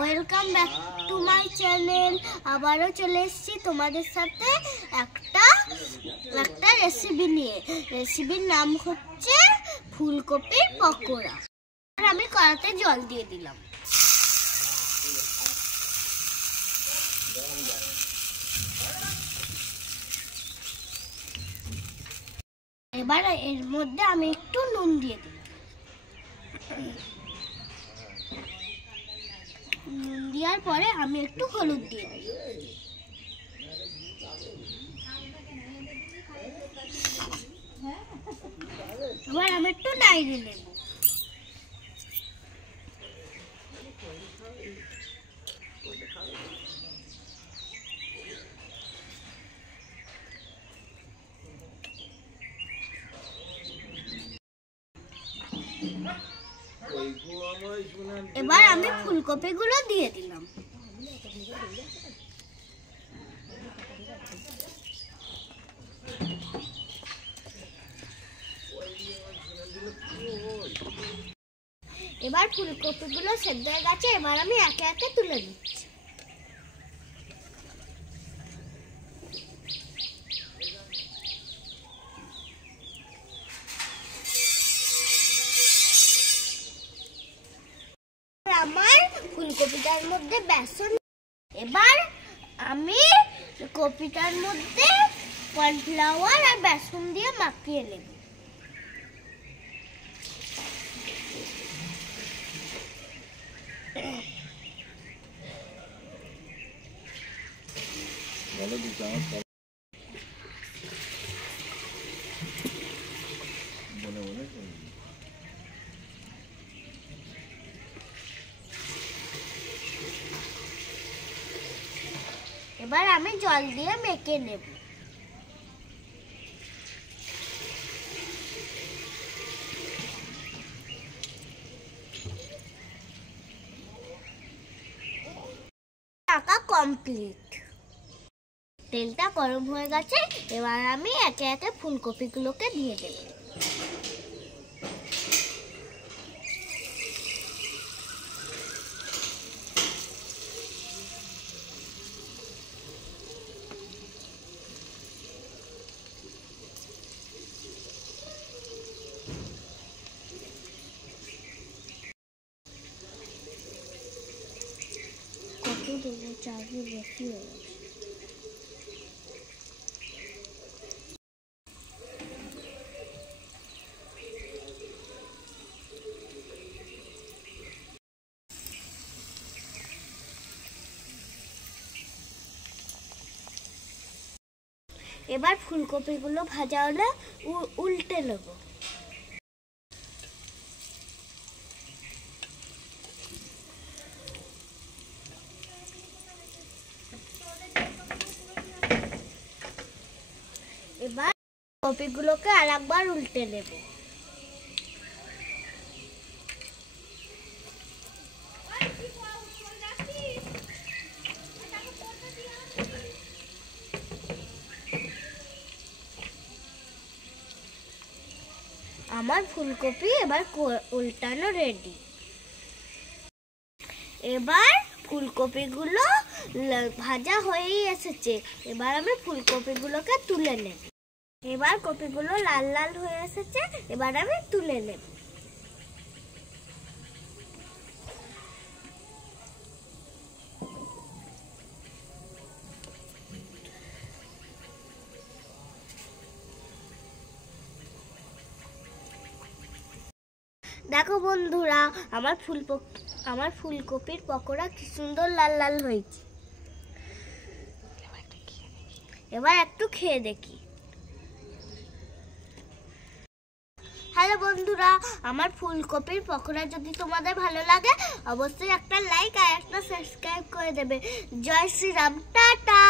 Welcome back to my channel. আবারও চলে এসেছি তোমাদের সাথে একটা রেসিপি নিয়ে। রেসিপির নাম হচ্ছে ফুলকপির পকোড়া। আর আমি কড়াতে জল দিয়ে দিলাম। এবার এর মধ্যে আমি একটু নুন দিয়ে দিলাম। নুন দেওয়ার পরে আমি একটু হলুদ দিয়ে দিই। এবার আমি একটু নাড়িয়ে নেব। এবার আমি ফুলকপিগুলো দিয়ে দিলাম। এবার ফুলকপিগুলো সেদ্ধ হয়ে গেছে। এবার আমি একে একে তুলে দিচ্ছি। আমার ফুলকপিটার মধ্যে বেসন, এবার আমি কপিটার মধ্যে কর্নফ্লাওয়ার আর বেসন দিয়ে মাখিয়ে নেব। এবার আমি জল দিয়ে মেখে নেব। মাখা কমপ্লিট। তেলটা গরম হয়ে গেছে। এবার আমি একে একে ফুলকপিগুলোকে দিয়ে দেব। চারটি বেশি হয়ে গেছে। এবার ফুলকপিগুলো ভাজা হলে উল্টে নেব। এবার কপিগুলোকে আরেকবার উল্টে নেব। আমার ফুলকপি এবার উল্টানো রেডি। এবার ফুলকপিগুলো ভাজা হয়েই এসেছে। এবার আমি ফুলকপিগুলোকে তুলে নেব। এবার কপিগুলো লাল লাল হয়ে এসেছে। এবার আমি তুলে নেব। দেখো বন্ধুরা, আমার ফুলকপির পকোড়া কি সুন্দর লাল লাল হয়েছে। এবার একটু খেয়ে দেখি। হ্যালো বন্ধুরা, আমার ফুলকপির পকোড়া যদি তোমাদের ভালো লাগে অবশ্যই একটা লাইক আর একটা সাবস্ক্রাইব করে দেবে। জয় শ্রীরাম, টাটা।